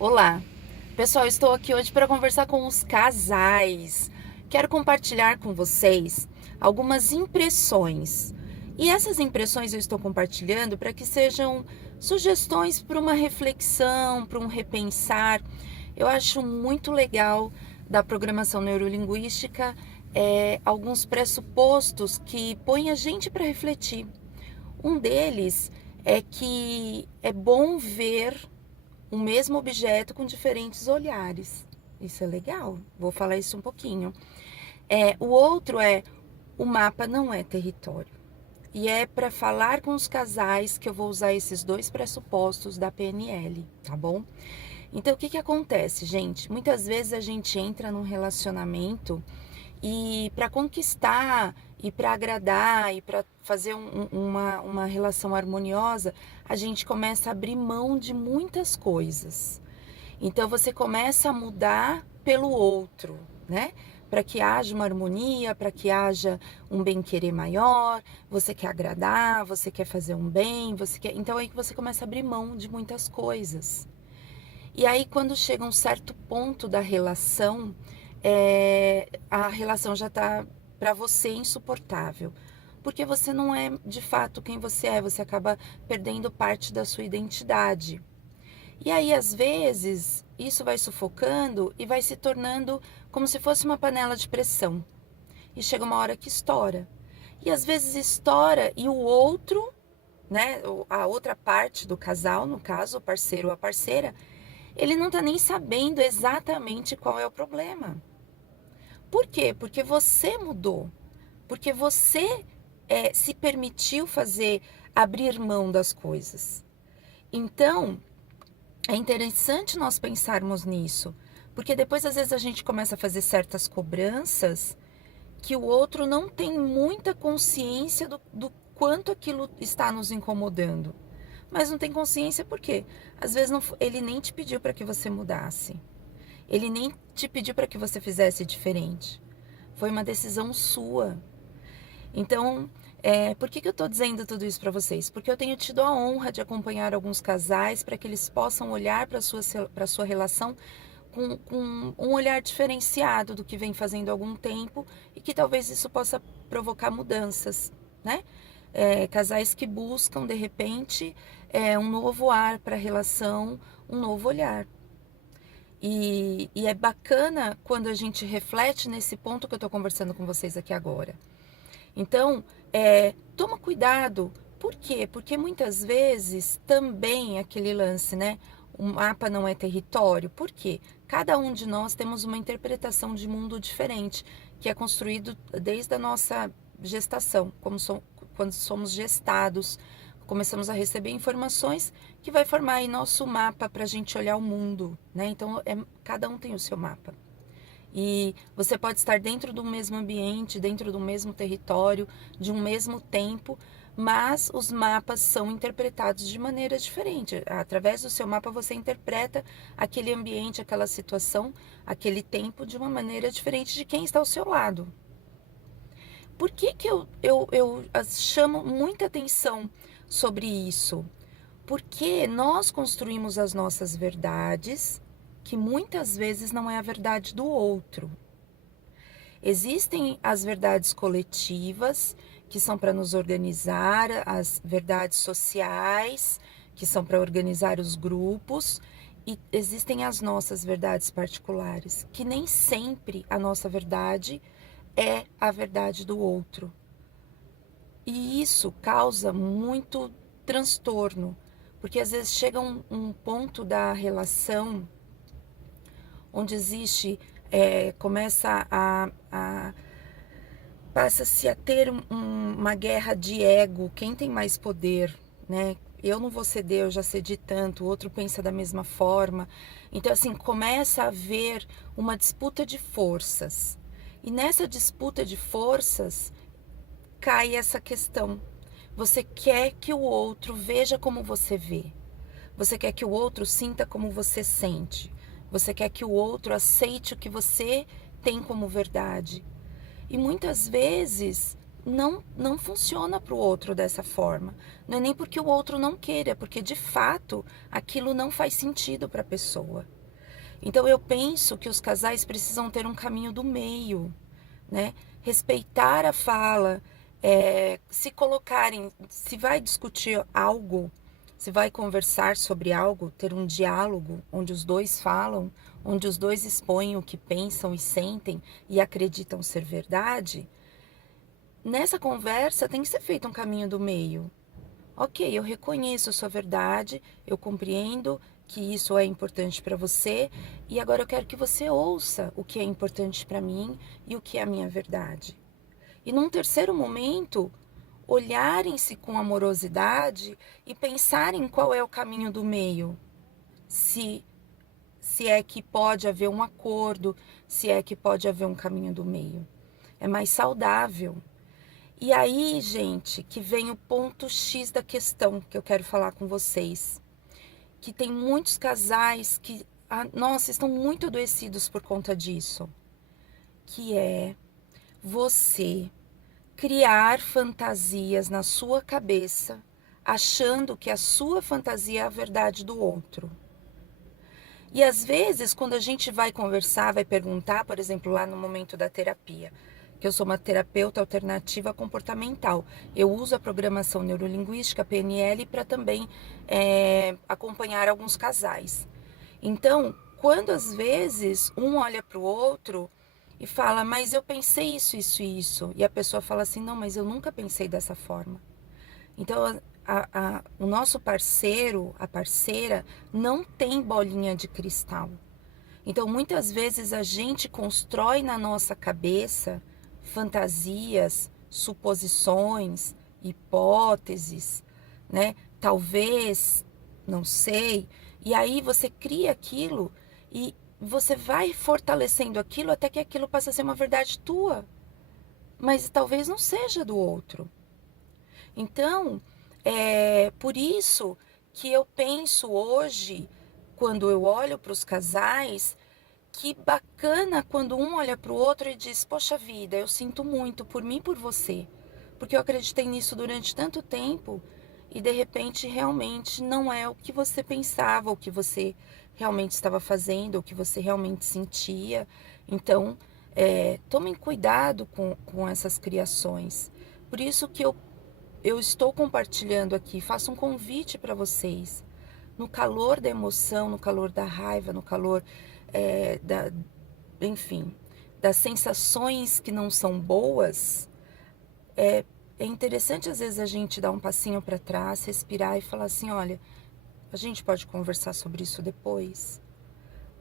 Olá, pessoal, estou aqui hoje para conversar com os casais. Quero compartilhar com vocês algumas impressões. E essas impressões eu estou compartilhando para que sejam sugestões para uma reflexão, para um repensar. Eu acho muito legal da programação neurolinguística alguns pressupostos que põem a gente para refletir. Um deles é que é bom ver o mesmo objeto com diferentes olhares. Isso é legal, vou falar isso um pouquinho. O outro o mapa não é território. E é para falar com os casais que eu vou usar esses dois pressupostos da PNL, tá bom? Então, o que acontece, gente? Muitas vezes a gente entra num relacionamento e para conquistar e para agradar e para fazer uma relação harmoniosa, a gente começa a abrir mão de muitas coisas. Então você começa a mudar pelo outro, né? Para que haja uma harmonia, para que haja um bem-querer maior, você quer agradar, você quer fazer um bem, você quer. Então aí que você começa a abrir mão de muitas coisas. E aí, quando chega um certo ponto da relação, a relação já está para você insuportável. Porque você não é de fato quem você acaba perdendo parte da sua identidade. E aí, às vezes, isso vai sufocando e vai se tornando como se fosse uma panela de pressão. E chega uma hora que estoura. E às vezes estoura e o outro, né, a outra parte do casal, no caso, o parceiro ou a parceira, ele não está nem sabendo exatamente qual é o problema. Por quê? Porque você mudou. Porque você se permitiu abrir mão das coisas. Então, é interessante nós pensarmos nisso. Porque depois, às vezes, a gente começa a fazer certas cobranças que o outro não tem muita consciência do quanto aquilo está nos incomodando. Mas não tem consciência por quê? Às vezes ele nem te pediu para que você mudasse. Ele nem te pediu para que você fizesse diferente. Foi uma decisão sua. Então, por que eu estou dizendo tudo isso para vocês? Porque eu tenho tido a honra de acompanhar alguns casais para que eles possam olhar para a sua relação com um olhar diferenciado do que vem fazendo há algum tempo e que talvez isso possa provocar mudanças, né? Casais que buscam, de repente, um novo ar para a relação, um novo olhar. E é bacana quando a gente reflete nesse ponto que eu estou conversando com vocês aqui agora. Então, toma cuidado. Por quê? Porque muitas vezes também aquele lance, né? O mapa não é território. Por quê? Cada um de nós temos uma interpretação de mundo diferente, que é construído desde a nossa gestação, quando somos gestados, começamos a receber informações que vai formar aí nosso mapa para a gente olhar o mundo, né? Então, cada um tem o seu mapa. E você pode estar dentro do mesmo ambiente, dentro do mesmo território, de um mesmo tempo, mas os mapas são interpretados de maneira diferente. Através do seu mapa você interpreta aquele ambiente, aquela situação, aquele tempo de uma maneira diferente de quem está ao seu lado. Por que eu chamo muita atenção sobre isso? Porque nós construímos as nossas verdades, que muitas vezes não é a verdade do outro. Existem as verdades coletivas, que são para nos organizar, as verdades sociais, que são para organizar os grupos, e existem as nossas verdades particulares, que nem sempre a nossa verdade é a verdade do outro. E isso causa muito transtorno, porque às vezes chega um ponto da relação onde existe, passa-se a ter uma guerra de ego, quem tem mais poder, né? Eu não vou ceder, eu já cedi tanto, o outro pensa da mesma forma. Então, assim, começa a haver uma disputa de forças. E nessa disputa de forças, cai essa questão. Você quer que o outro veja como você vê. Você quer que o outro sinta como você sente. Você quer que o outro aceite o que você tem como verdade. E muitas vezes não funciona para o outro dessa forma. Não é nem porque o outro não queira, é porque de fato aquilo não faz sentido para a pessoa. Então eu penso que os casais precisam ter um caminho do meio, né? Respeitar a fala, se colocarem, se vai discutir algo, se vai conversar sobre algo, ter um diálogo onde os dois falam, onde os dois expõem o que pensam e sentem e acreditam ser verdade. Nessa conversa tem que ser feito um caminho do meio. Ok, eu reconheço a sua verdade, eu compreendo que isso é importante para você e agora eu quero que você ouça o que é importante para mim e o que é a minha verdade. E num terceiro momento, olharem-se com amorosidade e pensarem qual é o caminho do meio. Se, se é que pode haver um acordo, se é que pode haver um caminho do meio. É mais saudável. E aí, gente, que vem o ponto X da questão que eu quero falar com vocês. Que tem muitos casais que, nossa, estão muito adoecidos por conta disso. Que é você criar fantasias na sua cabeça, achando que a sua fantasia é a verdade do outro. E às vezes, quando a gente vai conversar, vai perguntar, por exemplo, lá no momento da terapia, que eu sou uma terapeuta alternativa comportamental. Eu uso a programação neurolinguística, PNL, para também acompanhar alguns casais. Então, quando às vezes um olha para o outro e fala, mas eu pensei isso, isso e isso, e a pessoa fala assim, não, mas eu nunca pensei dessa forma. Então, o nosso parceiro, a parceira, não tem bolinha de cristal. Então, muitas vezes a gente constrói na nossa cabeça fantasias, suposições, hipóteses, né? Talvez, não sei. E aí você cria aquilo e você vai fortalecendo aquilo até que aquilo passa a ser uma verdade tua. Mas talvez não seja do outro. Então, é por isso que eu penso hoje, quando eu olho para os casais, que bacana quando um olha para o outro e diz: poxa vida, eu sinto muito por mim e por você, porque eu acreditei nisso durante tanto tempo e de repente realmente não é o que você pensava, o que você realmente estava fazendo, o que você realmente sentia. Então, tomem cuidado com essas criações. Por isso que eu estou compartilhando aqui, faço um convite para vocês. No calor da emoção, no calor da raiva, no calor enfim, das sensações que não são boas, é interessante às vezes a gente dar um passinho para trás, respirar e falar assim, olha, a gente pode conversar sobre isso depois?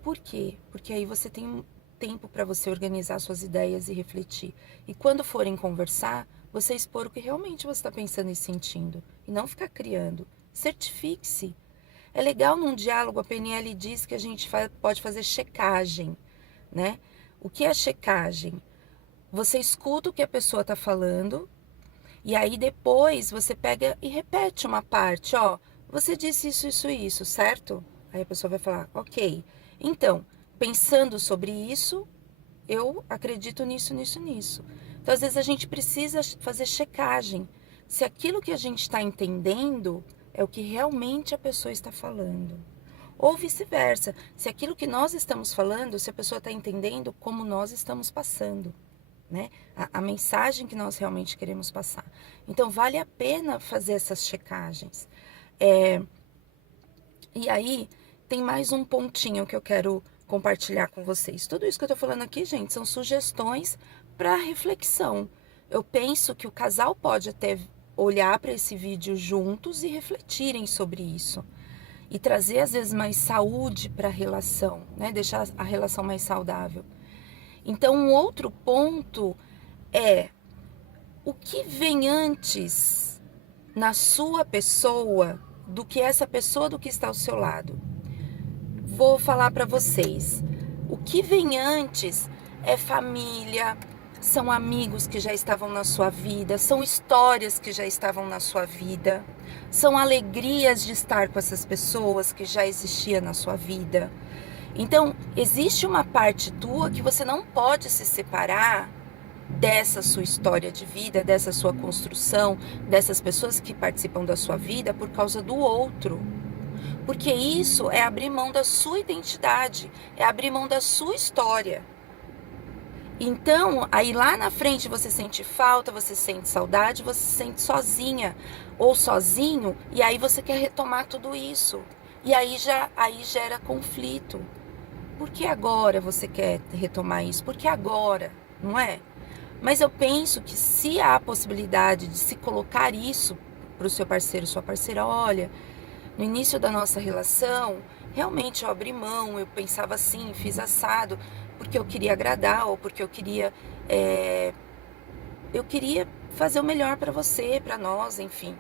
Por quê? Porque aí você tem tempo para você organizar suas ideias e refletir. E quando forem conversar, você expor o que realmente você está pensando e sentindo. E não ficar criando. Certifique-se. É legal num diálogo, a PNL diz que a gente pode fazer checagem, né? O que é checagem? Você escuta o que a pessoa está falando e aí depois você pega e repete uma parte, ó. Você disse isso, isso, isso, certo? Aí a pessoa vai falar, ok. Então, pensando sobre isso, eu acredito nisso, nisso, nisso. Então, às vezes a gente precisa fazer checagem. Se aquilo que a gente está entendendo é o que realmente a pessoa está falando. Ou vice-versa, se aquilo que nós estamos falando, se a pessoa está entendendo como nós estamos passando, né? A mensagem que nós realmente queremos passar. Então, vale a pena fazer essas checagens. E aí, tem mais um pontinho que eu quero compartilhar com vocês. Tudo isso que eu tô falando aqui, gente, são sugestões para reflexão. Eu penso que o casal pode até olhar para esse vídeo juntos e refletirem sobre isso. E trazer, às vezes, mais saúde para a relação, né? Deixar a relação mais saudável. Então, um outro ponto é o que vem antes na sua pessoa do que essa pessoa do que está ao seu lado. Vou falar para vocês. O que vem antes é família, são amigos que já estavam na sua vida, são histórias que já estavam na sua vida, são alegrias de estar com essas pessoas que já existia na sua vida. Então, existe uma parte tua que você não pode se separar dessa sua história de vida, dessa sua construção, dessas pessoas que participam da sua vida por causa do outro. Porque isso é abrir mão da sua identidade, é abrir mão da sua história. Então, aí lá na frente você sente falta, você sente saudade, você se sente sozinha ou sozinho, e aí você quer retomar tudo isso. E aí gera conflito. Por que agora você quer retomar isso? Por que agora, não é? Mas eu penso que se há a possibilidade de se colocar isso para o seu parceiro, sua parceira, olha, no início da nossa relação, realmente eu abri mão, eu pensava assim, fiz assado, porque eu queria agradar ou porque eu queria fazer o melhor para você, para nós, enfim.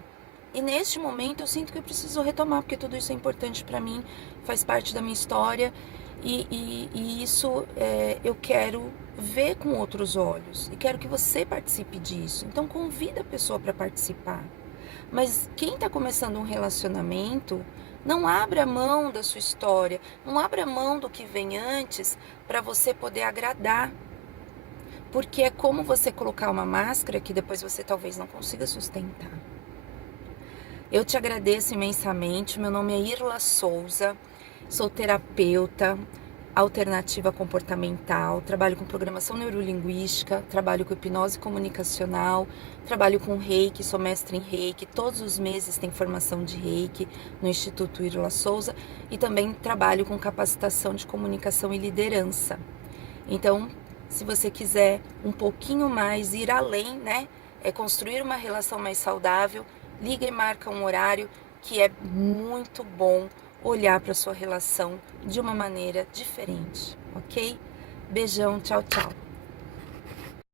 E neste momento eu sinto que eu preciso retomar, porque tudo isso é importante para mim, faz parte da minha história e isso eu quero ver com outros olhos e quero que você participe disso. Então convida a pessoa para participar. Mas quem está começando um relacionamento, não abra mão da sua história, não abra mão do que vem antes para você poder agradar. Porque é como você colocar uma máscara que depois você talvez não consiga sustentar. Eu te agradeço imensamente. Meu nome é Irla Souza, sou terapeuta alternativa comportamental, trabalho com programação neurolinguística, trabalho com hipnose comunicacional, trabalho com reiki, sou mestre em reiki, todos os meses tem formação de reiki no Instituto Irla Souza e também trabalho com capacitação de comunicação e liderança. Então, se você quiser um pouquinho mais, ir além, né? Construir uma relação mais saudável, liga e marca um horário que é muito bom olhar para sua relação de uma maneira diferente, ok? Beijão, tchau, tchau.